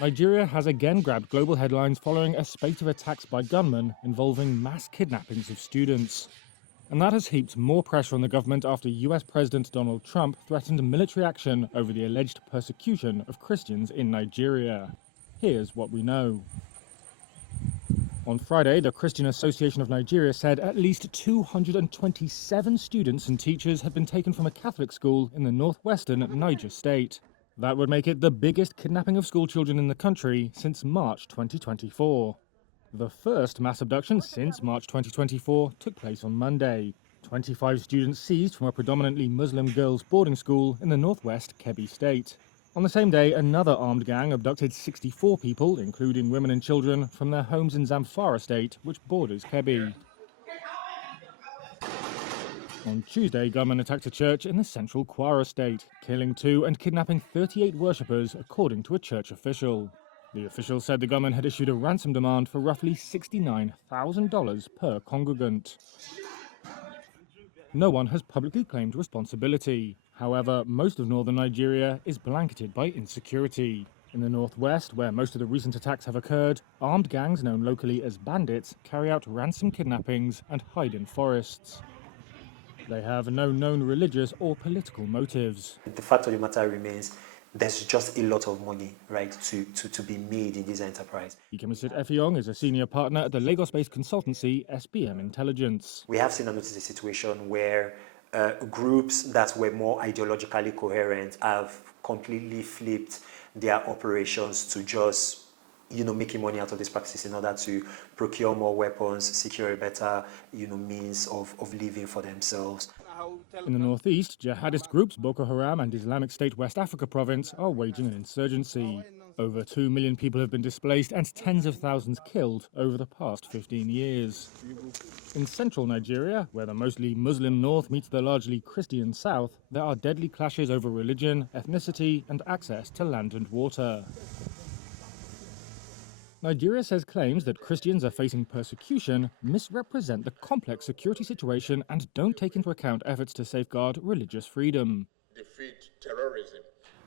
Nigeria has again grabbed global headlines following a spate of attacks by gunmen involving mass kidnappings of students. And that has heaped more pressure on the government after US President Donald Trump threatened military action over the alleged persecution of Christians in Nigeria. Here's what we know. On Friday, the Christian Association of Nigeria said at least 227 students and teachers had been taken from a Catholic school in the northwestern Niger state. That would make it the biggest kidnapping of schoolchildren in the country since March 2024. The first mass abduction since March 2024 took place on Monday. 25 students seized from a predominantly Muslim girls' boarding school in the northwest Kebbi state. On the same day, another armed gang abducted 64 people, including women and children, from their homes in Zamfara state, which borders Kebbi. On Tuesday, gunmen attacked a church in the central Kwara state, killing 2 and kidnapping 38 worshippers, according to a church official. The official said the gunmen had issued a ransom demand for roughly $69,000 per congregant. No one has publicly claimed responsibility. However, most of northern Nigeria is blanketed by insecurity. In the northwest, where most of the recent attacks have occurred, armed gangs known locally as bandits carry out ransom kidnappings and hide in forests. They have no known religious or political motives. The fact of the matter remains, there's just a lot of money, right, to be made in this enterprise. Ikemisit Effiong is a senior partner at the Lagos-based consultancy SBM Intelligence. We have seen and noticed a situation where groups that were more ideologically coherent have completely flipped their operations to just making money out of these practices in order to procure more weapons, secure a better, means of living for themselves. In the northeast, jihadist groups Boko Haram and Islamic State West Africa province are waging an insurgency. Over 2 million people have been displaced and tens of thousands killed over the past 15 years. In central Nigeria, where the mostly Muslim north meets the largely Christian south, there are deadly clashes over religion, ethnicity, and access to land and water. Nigeria says claims that Christians are facing persecution misrepresent the complex security situation and don't take into account efforts to safeguard religious freedom. Defeat terrorism.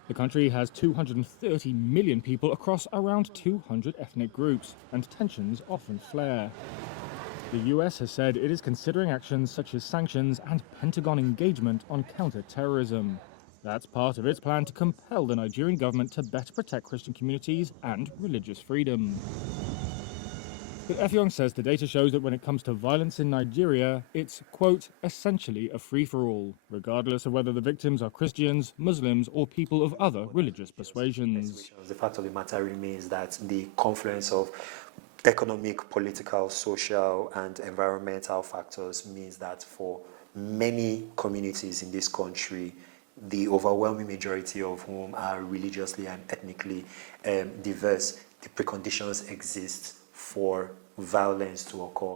The country has 230 million people across around 200 ethnic groups, and tensions often flare. The US has said it is considering actions such as sanctions and Pentagon engagement on counter-terrorism. That's part of its plan to compel the Nigerian government to better protect Christian communities and religious freedom. But Effiong says the data shows that when it comes to violence in Nigeria, it's, quote, essentially a free-for-all, regardless of whether the victims are Christians, Muslims, or people of other religious persuasions. The fact of the matter remains that the confluence of economic, political, social, and environmental factors means that for many communities in this country, the overwhelming majority of whom are religiously and ethnically diverse, the preconditions exist for violence to occur.